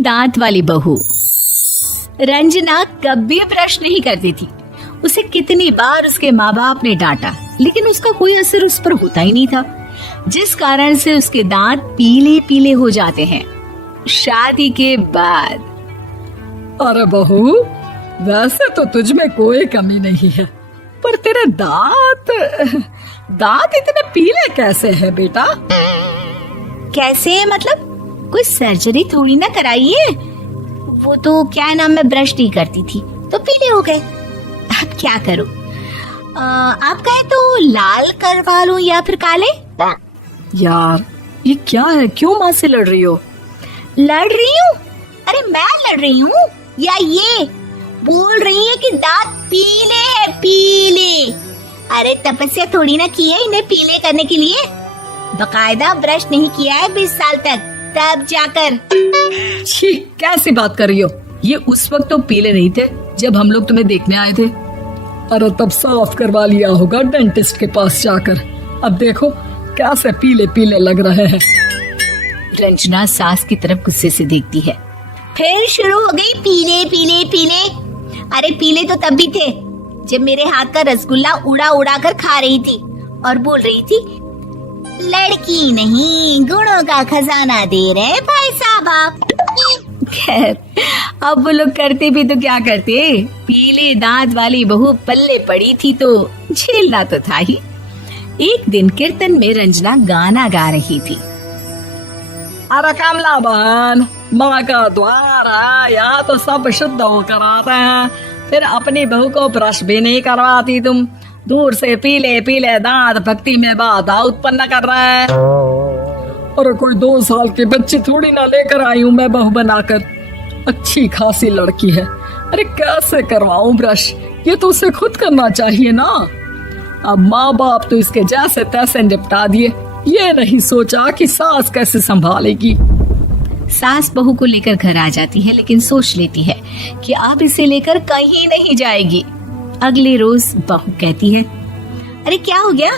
दांत वाली बहू। रंजना कभी ब्रश नहीं करती थी। उसे कितनी बार उसके माँ बाप ने डांटा, लेकिन उसका कोई असर उस पर होता ही नहीं था, जिस कारण से उसके दांत पीले पीले हो जाते हैं। शादी के बाद। अरे बहू, वैसे तो तुझ में कोई कमी नहीं है, पर तेरे दांत इतने पीले कैसे है बेटा? कैसे मतलब? कोई सर्जरी थोड़ी ना कराइए। वो तो क्या नाम, मैं ब्रश नहीं करती थी तो पीले हो गए। अब क्या करूं? आप कहे तो लाल करवा लूं या फिर काले? यार ये क्या है, क्यों माँ से लड़ रही हो? लड़ रही हूँ? अरे मैं लड़ रही हूँ या ये बोल रही है कि दांत पीले है, पीले। अरे तपस्या थोड़ी ना की है इन्हें पीले करने के लिए। बकायदा ब्रश नहीं किया है 20 साल तक, तब जाकर। छी, कैसी बात कर रही हो? ये उस वक्त तो पीले नहीं थे जब हम लोग तुम्हें देखने आए थे। अरे तब साफ करवा लिया होगा डेंटिस्ट के पास जाकर। अब देखो कैसे पीले पीले लग रहे हैं। रंजना सास की तरफ गुस्से से देखती है। फिर शुरू हो गई पीले पीले पीले। अरे पीले तो तब भी थे जब मेरे हाथ का रसगुल्ला उड़ा उड़ा कर खा रही थी और बोल रही थी, लड़की नहीं गुणों का खजाना दे रहे भाई साहब आप। खैर, अब वो लोग करते भी तो क्या करते, पीले दांत वाली बहू पल्ले पड़ी थी तो झेलना तो था ही। एक दिन कीर्तन में रंजना गाना गा रही थी। अरे कमला बहन, माँ का द्वार है, यहाँ तो सब शुद्ध होकर आते हैं, फिर अपनी बहू को ब्रश भी नहीं करवाती तुम। दूर से पीले पीले दांत भक्ति में बाधा उत्पन्न कर रहे हैं। अरे कोई 2 साल के बच्चे थोड़ी ना लेकर आई हूँ मैं बहू बनाकर। अच्छी खासी लड़की है, अरे कैसे करवाऊं ब्रश? ये तो उसे खुद करना चाहिए ना। अब माँ बाप तो इसके जैसे तैसे निपटा दिए, ये नहीं सोचा कि सास कैसे संभालेगी। सास बहू को लेकर घर आ जाती है, लेकिन सोच लेती है कि अब इसे लेकर कहीं नहीं जाएगी। अगले रोज बहू कहती है, अरे क्या हो गया,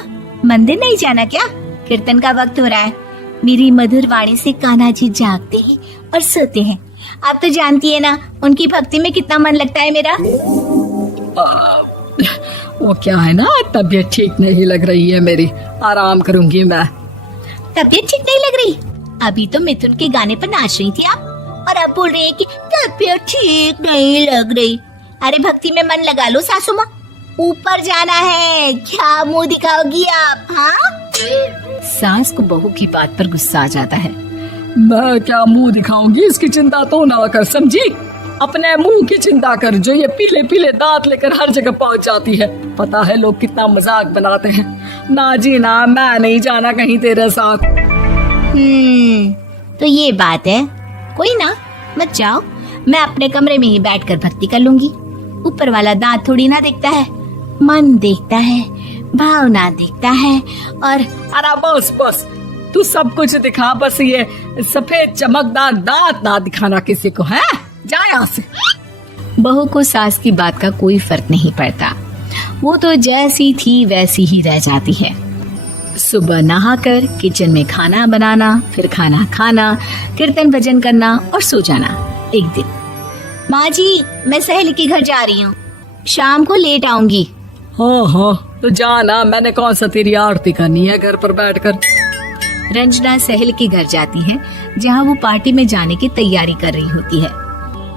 मंदिर नहीं जाना क्या? कीर्तन का वक्त हो रहा है। मेरी मधुर वाणी से कान्हा जी जागते हैं और सोते हैं। आप तो जानती है ना उनकी भक्ति में कितना मन लगता है मेरा। वो क्या है ना, तबीयत ठीक नहीं लग रही है मेरी, आराम करूंगी मैं। तबीयत ठीक नहीं लग रही? अभी तो मिथुन के गाने पर नाच रही थी आप, और अब बोल रही है कि तबीयत ठीक नहीं लग रही। अरे भक्ति में मन लगा लो सासू माँ, ऊपर जाना है, क्या मुंह दिखाओगी आप? हाँ? सास को बहू की बात पर गुस्सा आ जाता है। मैं क्या मुंह दिखाऊंगी, इसकी चिंता तो ना कर, समझी? अपने मुंह की चिंता कर, जो ये पीले पीले दांत लेकर हर जगह पहुंच जाती है। पता है लोग कितना मजाक बनाते हैं। ना जी ना, मैं नहीं जाना कहीं तेरे साथ। तो ये बात है। कोई ना, मत जाओ, मैं अपने कमरे में ही बैठकर भक्ति कर लूंगी। ऊपर वाला दांत थोड़ी ना देखता है, मन देखता है, भावना देखता है। और अरे बस बस, तू सब कुछ दिखा, बस ये सफेद चमकदार दांत ना दिखाना किसी को, है? जा यहाँ से। बहू को सास की बात का कोई फर्क नहीं पड़ता, वो तो जैसी थी वैसी ही रह जाती है। सुबह नहाकर किचन में खाना बनाना, फिर खाना खाना, कीर्तन भजन करना और सो जाना। एक दिन, माँ जी मैं सहेली के घर जा रही हूँ, शाम को लेट आऊंगी। हाँ हाँ तो जाना, मैंने कौन सा तेरी आरती करनी है घर पर बैठकर। रंजना सहेली के घर जाती है, जहाँ वो पार्टी में जाने की तैयारी कर रही होती है।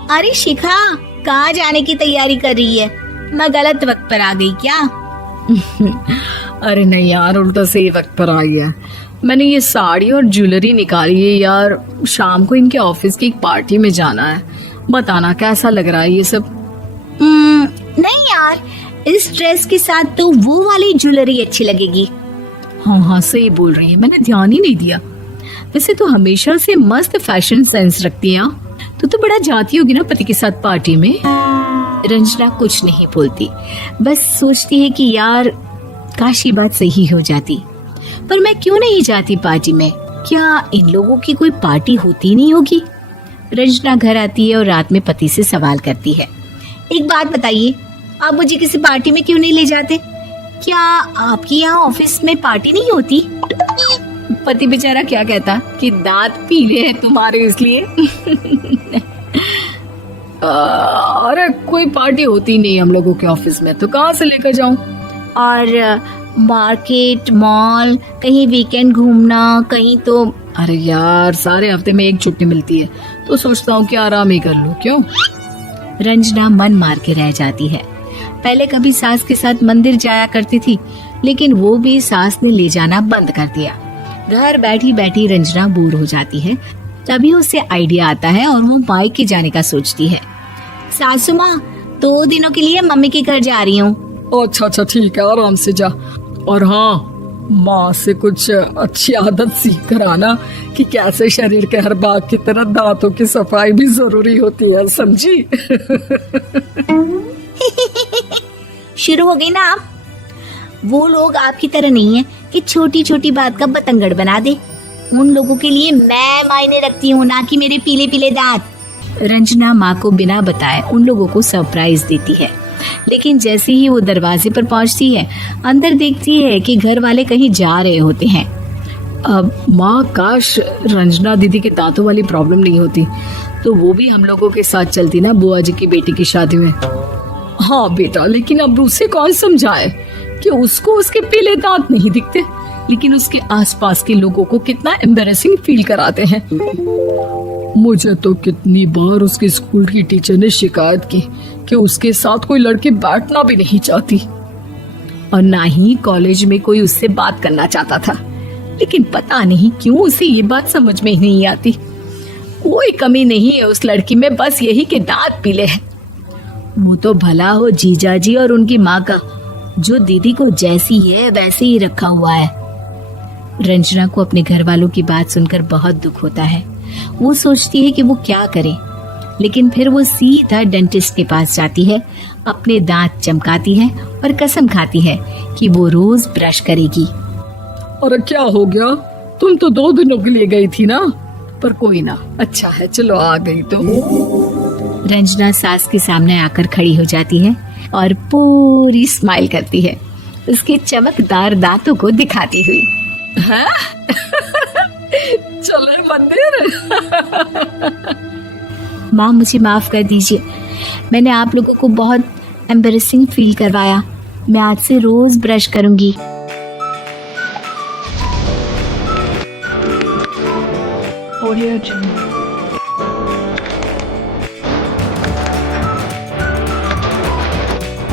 अरे शिखा, कहाँ जाने की तैयारी कर रही है? मैं गलत वक्त पर आ गई क्या? अरे नहीं यार, उल्टा सही वक्त पर आ गया। मैंने ये साड़ी और ज्वेलरी निकाली है यार, शाम को इनके ऑफिस की एक पार्टी में जाना है। बताना कैसा लग रहा है ये सब? नहीं यार, इस ड्रेस के साथ तो वो वाली ज्वेलरी अच्छी लगेगी। हाँ हाँ सही बोल रही है, मैंने ध्यान ही नहीं दिया। वैसे तो हमेशा से मस्त फैशन सेंस रखती है। तो बड़ा जाती होगी ना पति के साथ पार्टी में। रंजना कुछ नहीं बोलती, बस सोचती है कि यार काश ये बात सही हो जाती। पर मैं क्यों नहीं जाती पार्टी में? क्या इन लोगों की कोई पार्टी होती नहीं होगी? रंजना घर आती है और रात में पति से सवाल करती है, एक बात बताइए, आप मुझे किसी पार्टी में क्यों नहीं ले जाते? क्या आपकी यहाँ ऑफिस में पार्टी नहीं होती? पति बेचारा क्या कहता कि दांत पीले हैं तुम्हारे इसलिए। अरे कोई पार्टी होती नहीं हम लोगों के ऑफिस में, तो कहाँ से लेकर जाऊं? और मार्केट, मॉल, कहीं वीकेंड घूमना, कहीं तो। अरे यार, सारे हफ्ते में एक छुट्टी मिलती है, तो सोचता हूँ कि आराम ही कर लूं। क्यों? रंजना मन मार के रह जाती है। पहले कभी सास के साथ मंदिर जाया करती थी, लेकिन वो भी सास ने ले जाना बंद कर दिया। घर बैठी बैठी रंजना बोर हो जाती है। तभी उसे आइडिया आता है और वो मायके जाने का सोचती है। सासू माँ, 2 दिनों के लिए मम्मी के घर जा रही हूँ। अच्छा अच्छा ठीक है, आराम से जा। और हाँ, माँ से कुछ अच्छी आदत सीख कर आना कि कैसे शरीर के हर भाग की तरह दांतों की सफाई भी जरूरी होती है, समझी? शुरू हो गई ना आप? वो लोग आपकी तरह नहीं है कि छोटी छोटी बात का बतंगड़ बना दे। उन लोगों के लिए मैं मायने रखती हूँ, ना कि मेरे पीले पीले दांत। रंजना माँ को बिना बताए उन लोगों को सरप्राइज देती है, लेकिन जैसे ही वो दरवाजे पर पहुंचती है, अंदर देखती है कि घर वाले कहीं जा रहे होते हैं। अब माँ, काश रंजना दीदी के दांतों वाली प्रॉब्लम नहीं होती, तो वो भी हम लोगों के साथ चलती ना बुआ जी की बेटी की शादी में। हाँ बेटा, लेकिन अब उसे कौन समझाए कि उसको उसके पीले दांत नहीं दिखते, लेकिन उसके आसपास के लोगों को कितना एम्बैरेसिंग फील कराते हैं। मुझे तो कितनी बार उसके स्कूल की टीचर ने शिकायत की कि उसके साथ कोई लड़की बैठना भी नहीं चाहती, और ना ही कॉलेज में कोई उससे बात करना चाहता था। लेकिन पता नहीं क्यों उसे ये बात समझ में ही नहीं आती। कोई कमी नहीं है उस लड़की में, बस यही कि दांत पीले हैं। वो तो भला हो जीजा जी और उनकी माँ का, जो दीदी को जैसी है वैसे ही रखा हुआ है। रंजना को अपने घर वालों की बात सुनकर बहुत दुख होता है। वो सोचती है कि वो क्या करे, लेकिन फिर वो सीधा डेंटिस्ट के पास जाती है, अपने दांत चमकाती है और कसम खाती है कि वो रोज ब्रश करेगी। अरे क्या हो गया? तुम तो 2 दिनों के लिए गई थी ना, पर कोई ना, अच्छा है, चलो आ गई तो। रंजना सास के सामने आकर खड़ी हो जाती है और पूरी स्माइल करती है, उसके चमकदार दांतों को दिखाती हुई। हैं? चले मंदिर? माँ, मुझे माफ कर दीजिए, मैंने आप लोगों को बहुत एम्बैरेसिंग फील करवाया। मैं आज से रोज ब्रश करूंगी। Audio Jungle.